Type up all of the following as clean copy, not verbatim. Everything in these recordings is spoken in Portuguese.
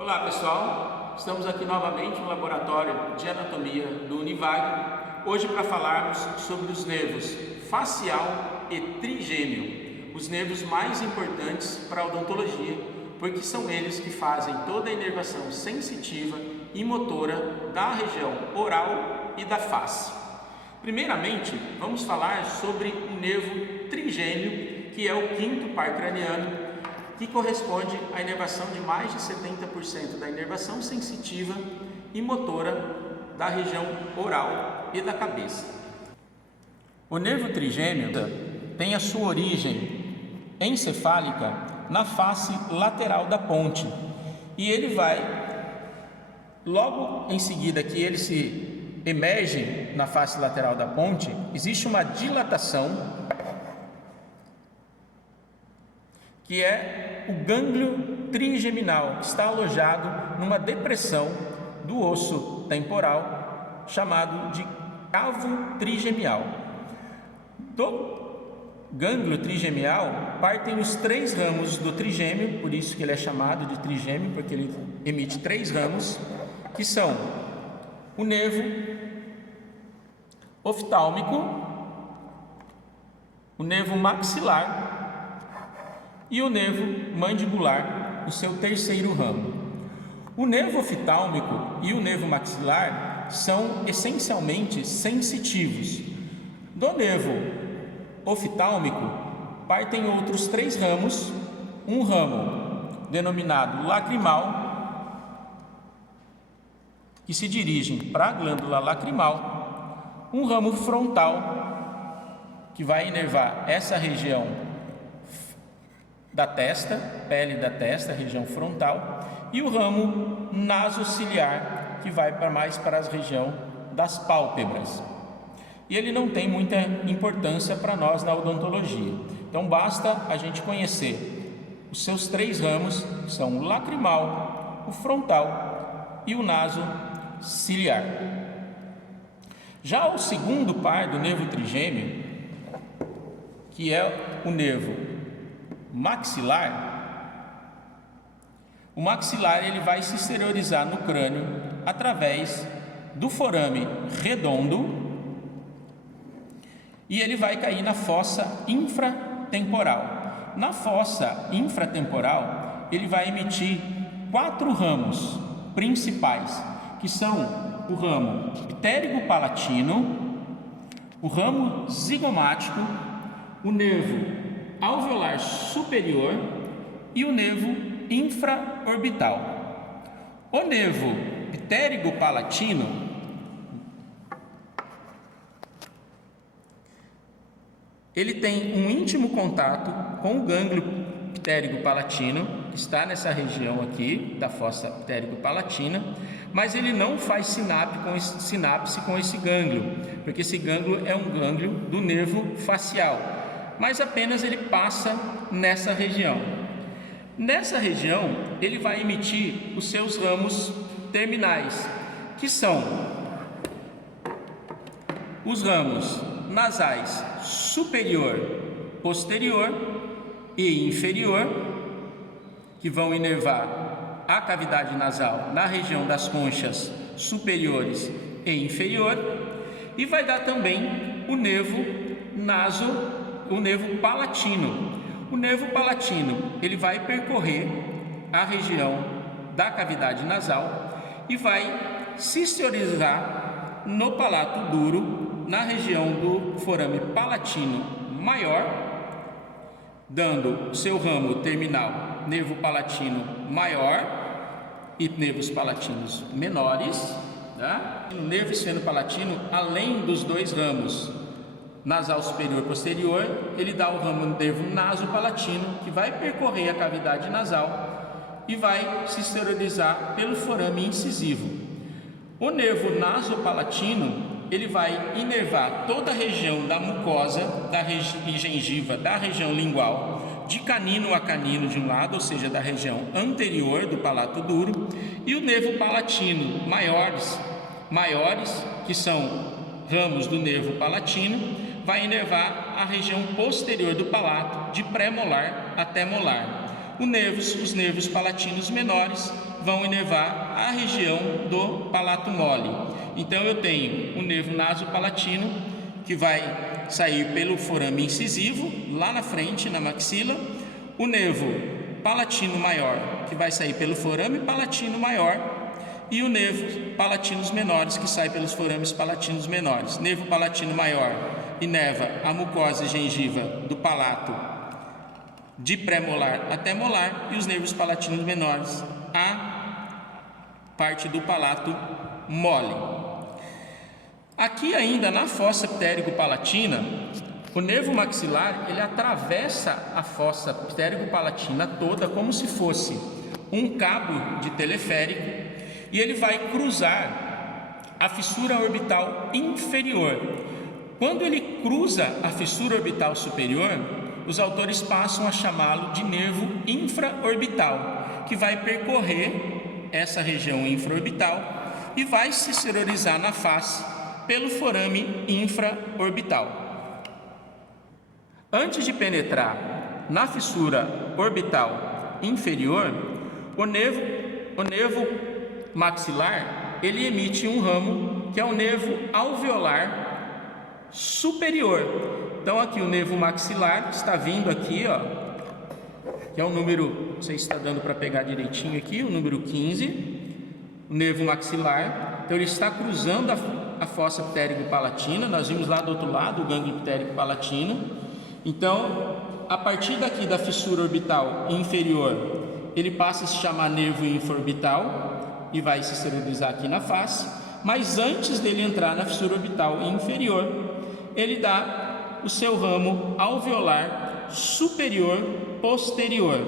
Olá pessoal, estamos aqui novamente no laboratório de anatomia do Univag, hoje para falarmos sobre os nervos facial e trigêmeo, os nervos mais importantes para a odontologia, porque são eles que fazem toda a inervação sensitiva e motora da região oral e da face. Primeiramente, vamos falar sobre o nervo trigêmeo, que é o quinto par craniano, que corresponde à inervação de mais de 70% da inervação sensitiva e motora da região oral e da cabeça. O nervo trigêmeo tem a sua origem encefálica na face lateral da ponte e ele vai, logo em seguida que ele se emerge na face lateral da ponte, existe uma dilatação que é o gânglio trigeminal, que está alojado numa depressão do osso temporal, chamado de cavo trigemial. Do gânglio trigemial partem os três ramos do trigêmeo, por isso que ele é chamado de trigêmeo, porque ele emite três ramos, que são o nervo oftálmico, o nervo maxilar e o nervo mandibular, o seu terceiro ramo. O nervo oftálmico e o nervo maxilar são essencialmente sensitivos. Do nervo oftálmico partem outros três ramos, um ramo denominado lacrimal, que se dirigem para a glândula lacrimal, um ramo frontal, que vai inervar essa região da testa, pele da testa, região frontal, e o ramo nasociliar, que vai mais para a região das pálpebras. E ele não tem muita importância para nós na odontologia. Então basta a gente conhecer os seus três ramos, que são o lacrimal, o frontal e o nasociliar. Já o segundo par do nervo trigêmeo, que é o nervo maxilar, o maxilar ele vai se exteriorizar no crânio através do forame redondo e ele vai cair na fossa infratemporal. Na fossa infratemporal ele vai emitir quatro ramos principais, que são o ramo ptérigo-palatino, o ramo zigomático, o nervo alveolar superior e o nervo infraorbital. O nervo ptérigo-palatino ele tem um íntimo contato com o gânglio ptérigo-palatino, que está nessa região aqui da fossa ptérigo-palatina, mas ele não faz sinapse com esse gânglio, porque esse gânglio é um gânglio do nervo facial, mas apenas ele passa nessa região. Nessa região, ele vai emitir os seus ramos terminais, que são os ramos nasais superior, posterior e inferior, que vão inervar a cavidade nasal na região das conchas superiores e inferior, e vai dar também o nervo palatino. O nervo palatino, ele vai percorrer a região da cavidade nasal e vai se exteriorizar no palato duro, na região do forame palatino maior, dando seu ramo terminal nervo palatino maior e nervos palatinos menores, tá? O nervo esfenopalatino, além dos dois ramos nasal superior e posterior, ele dá o ramo nervo nasopalatino, que vai percorrer a cavidade nasal e vai se exteriorizar pelo forame incisivo. O nervo nasopalatino ele vai inervar toda a região da mucosa, da gengiva, da região lingual, de canino a canino de um lado, ou seja, da região anterior do palato duro, e o nervo palatino maiores, que são ramos do nervo palatino, vai inervar a região posterior do palato, de pré-molar até molar. Os nervos palatinos menores vão inervar a região do palato mole. Então eu tenho o nervo nasopalatino, que vai sair pelo forame incisivo, lá na frente, na maxila, o nervo palatino maior, que vai sair pelo forame palatino maior, e o nervo palatinos menores, que sai pelos forames palatinos menores. Nervo palatino maior inerva a mucosa e gengiva do palato de pré-molar até molar, e os nervos palatinos menores a parte do palato mole. Aqui ainda na fossa ptérigo-palatina, o nervo maxilar ele atravessa a fossa ptérigo-palatina toda como se fosse um cabo de teleférico, e ele vai cruzar a fissura orbital inferior. Quando ele cruza a fissura orbital superior, os autores passam a chamá-lo de nervo infraorbital, que vai percorrer essa região infraorbital e vai se exteriorizar na face pelo forame infraorbital. Antes de penetrar na fissura orbital inferior, o nervo maxilar ele emite um ramo que é o nervo alveolar superior. Então aqui o nervo maxilar está vindo aqui, ó, que é o número, não sei se está dando para pegar direitinho aqui, o número 15, o nervo maxilar. Então ele está cruzando a fossa ptérigo-palatina. Nós vimos lá do outro lado o gânglio ptérigo-palatino. Então, a partir daqui da fissura orbital inferior, ele passa a se chamar nervo infraorbital e vai se exteriorizar aqui na face. Mas antes dele entrar na fissura orbital inferior, ele dá o seu ramo alveolar superior posterior.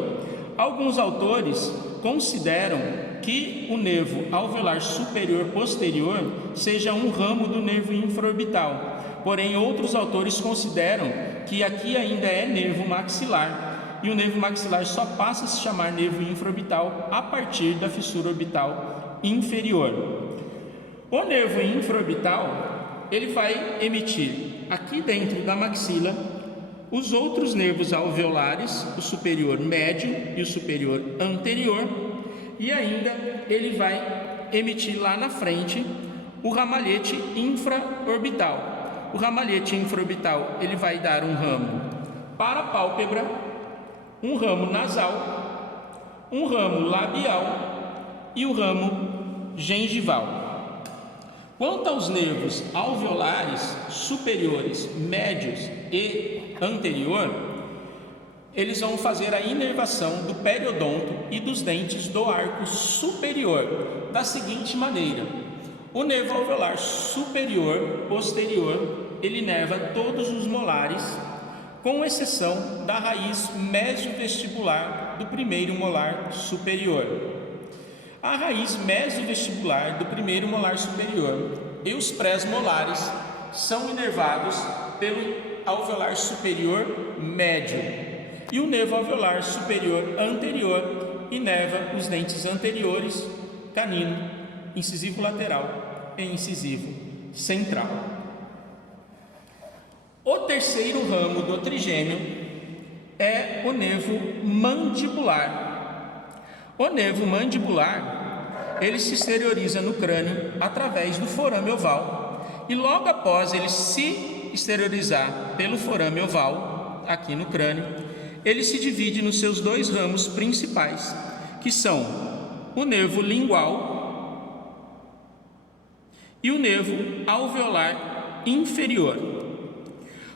Alguns autores consideram que o nervo alveolar superior posterior seja um ramo do nervo infraorbital. Porém, outros autores consideram que aqui ainda é nervo maxilar, e o nervo maxilar só passa a se chamar nervo infraorbital a partir da fissura orbital inferior. O nervo infraorbital ele vai emitir aqui dentro da maxila os outros nervos alveolares, o superior médio e o superior anterior, e ainda ele vai emitir lá na frente o ramalhete infraorbital. O ramalhete infraorbital ele vai dar um ramo para a pálpebra, um ramo nasal, um ramo labial e o ramo gengival. Quanto aos nervos alveolares superiores, médios e anterior, eles vão fazer a inervação do periodonto e dos dentes do arco superior da seguinte maneira: o nervo alveolar superior posterior ele inerva todos os molares, com exceção da raiz mesovestibular do primeiro molar superior. A raiz mesovestibular do primeiro molar superior e os pré-molares são inervados pelo alveolar superior médio, e o nervo alveolar superior anterior inerva os dentes anteriores, canino, incisivo lateral e incisivo central. O terceiro ramo do trigêmeo é o nervo mandibular. O nervo mandibular, ele se exterioriza no crânio através do forame oval, e logo após ele se exteriorizar pelo forame oval, aqui no crânio, ele se divide nos seus dois ramos principais, que são o nervo lingual e o nervo alveolar inferior.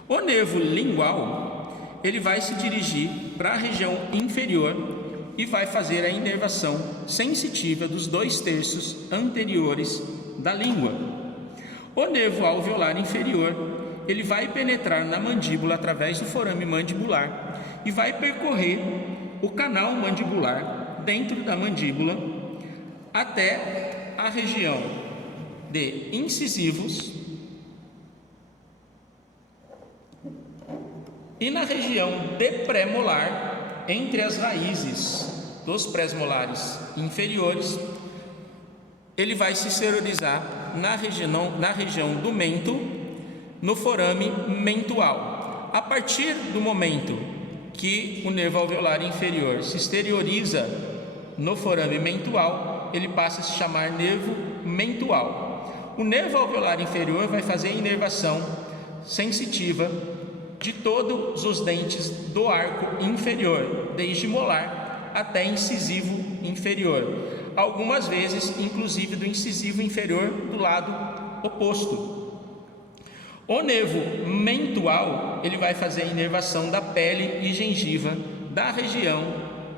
O nervo lingual, ele vai se dirigir para a região inferior e vai fazer a inervação sensitiva dos 2/3 anteriores da língua. O nervo alveolar inferior, ele vai penetrar na mandíbula através do forame mandibular e vai percorrer o canal mandibular dentro da mandíbula até a região de incisivos e na região de pré-molar, entre as raízes dos pré-molares inferiores, ele vai se exteriorizar na região do mento, no forame mentual. A partir do momento que o nervo alveolar inferior se exterioriza no forame mentual, ele passa a se chamar nervo mentual. O nervo alveolar inferior vai fazer a inervação sensitiva de todos os dentes do arco inferior, desde molar até incisivo inferior. Algumas vezes, inclusive, do incisivo inferior do lado oposto. O nervo mentual, ele vai fazer a inervação da pele e gengiva da região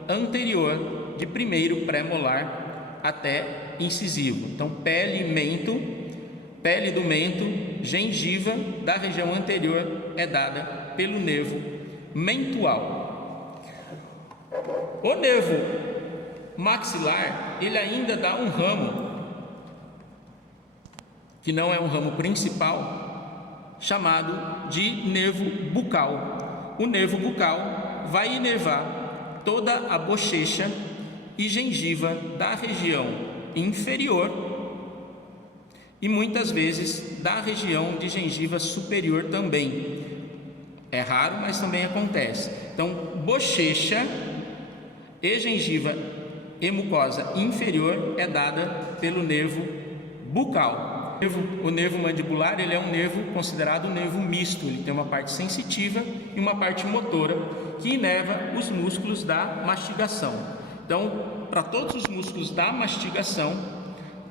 anterior de primeiro pré-molar até incisivo. Então, pele do mento, gengiva da região anterior é dada pelo nervo mentual. O nervo maxilar, ele ainda dá um ramo, que não é um ramo principal, chamado de nervo bucal. O nervo bucal vai inervar toda a bochecha e gengiva da região inferior e muitas vezes da região de gengiva superior também. É raro, mas também acontece. Então, bochecha e gengiva e mucosa inferior é dada pelo nervo bucal. O nervo mandibular, ele é um nervo considerado um nervo misto. Ele tem uma parte sensitiva e uma parte motora que inerva os músculos da mastigação. Então, para todos os músculos da mastigação,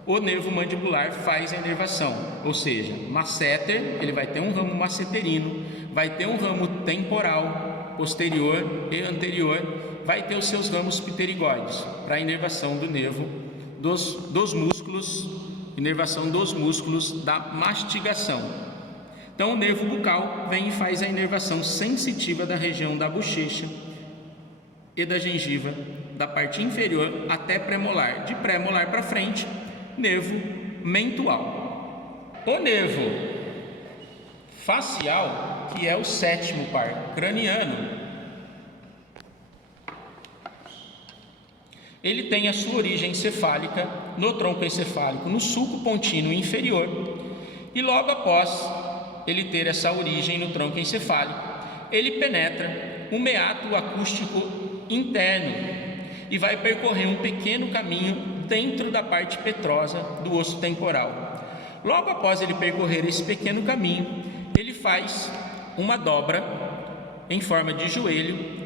o nervo mandibular faz a inervação, ou seja, masseter, ele vai ter um ramo masseterino, vai ter um ramo temporal, posterior e anterior, vai ter os seus ramos pterigóides para a inervação do nervo dos músculos, inervação dos músculos da mastigação. Então, o nervo bucal vem e faz a inervação sensitiva da região da bochecha e da gengiva, da parte inferior até pré-molar. De pré-molar para frente, nervo mentual. O nervo facial, que é o sétimo par craniano, ele tem a sua origem encefálica no tronco encefálico, no sulco pontíneo inferior, e logo após ele ter essa origem no tronco encefálico, ele penetra o meato acústico interno e vai percorrer um pequeno caminho dentro da parte petrosa do osso temporal. Logo após ele percorrer esse pequeno caminho, ele faz uma dobra em forma de joelho,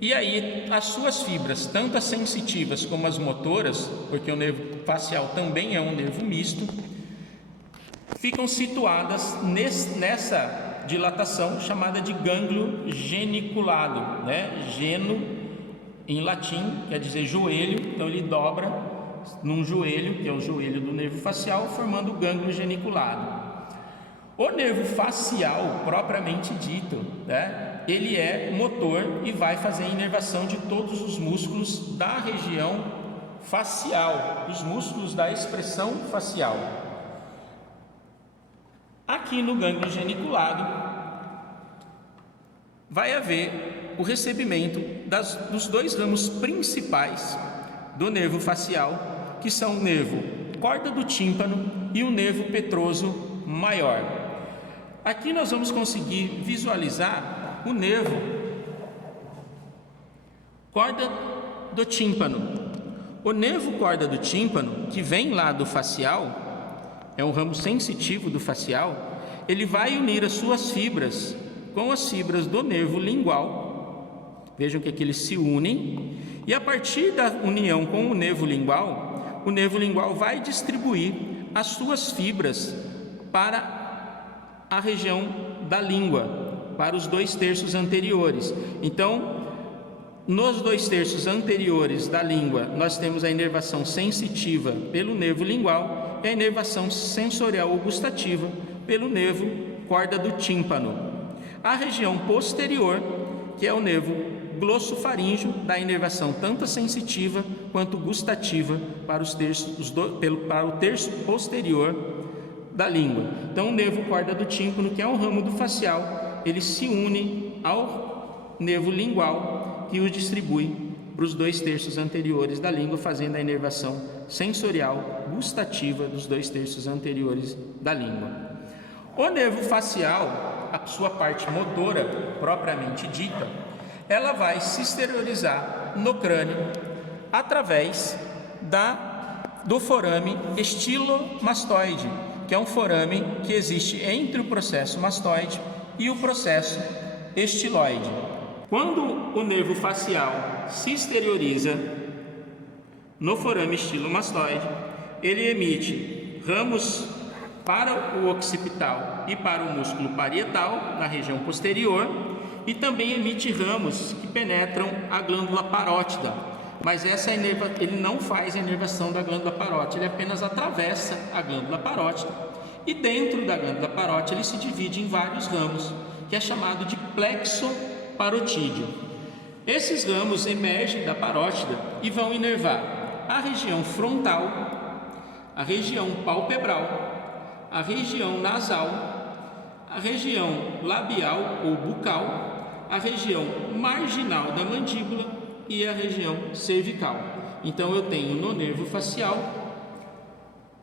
e aí as suas fibras, tanto as sensitivas como as motoras, porque o nervo facial também é um nervo misto, ficam situadas nessa dilatação chamada de gânglio geniculado, Geno em latim quer dizer joelho, então ele dobra num joelho, que é o joelho do nervo facial, formando o gânglio geniculado. O nervo facial, propriamente dito, ele é motor e vai fazer a inervação de todos os músculos da região facial, os músculos da expressão facial. Aqui no gânglio geniculado vai haver o recebimento dos dois ramos principais do nervo facial, que são o nervo corda do tímpano e o nervo petroso maior. Aqui nós vamos conseguir visualizar o nervo corda do tímpano. O nervo corda do tímpano, que vem lá do facial, é um ramo sensitivo do facial, ele vai unir as suas fibras com as fibras do nervo lingual. Vejam que aqui eles se unem, e a partir da união com o nervo lingual vai distribuir as suas fibras para a região da língua, para os 2/3 anteriores. Então, nos 2/3 anteriores da língua, nós temos a inervação sensitiva pelo nervo lingual e a inervação sensorial ou gustativa pelo nervo corda do tímpano. A região posterior, que é o nervo glossofaríngeo, dá inervação tanto sensitiva quanto gustativa para o terço posterior da língua. Então, o nervo corda do tímpano, que é um ramo do facial, ele se une ao nervo lingual, que o distribui para os 2/3 anteriores da língua, fazendo a inervação sensorial gustativa dos 2/3 anteriores da língua. O nervo facial, a sua parte motora propriamente dita, ela vai se exteriorizar no crânio através do forame estilomastoide, que é um forame que existe entre o processo mastoide e o processo estiloide. Quando o nervo facial se exterioriza no forame estilomastoide, ele emite ramos para o occipital e para o músculo parietal, na região posterior, e também emite ramos que penetram a glândula parótida, mas ele não faz a inervação da glândula parótida, ele apenas atravessa a glândula parótida, e dentro da glândula parótida ele se divide em vários ramos, que é chamado de plexo parotídeo. Esses ramos emergem da parótida e vão inervar a região frontal, a região palpebral, a região nasal, a região labial ou bucal, a região marginal da mandíbula e a região cervical. Então eu tenho no nervo facial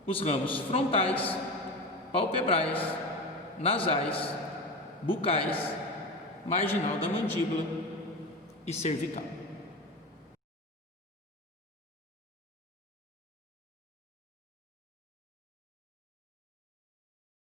os ramos frontais, palpebrais, nasais, bucais, marginal da mandíbula e cervical.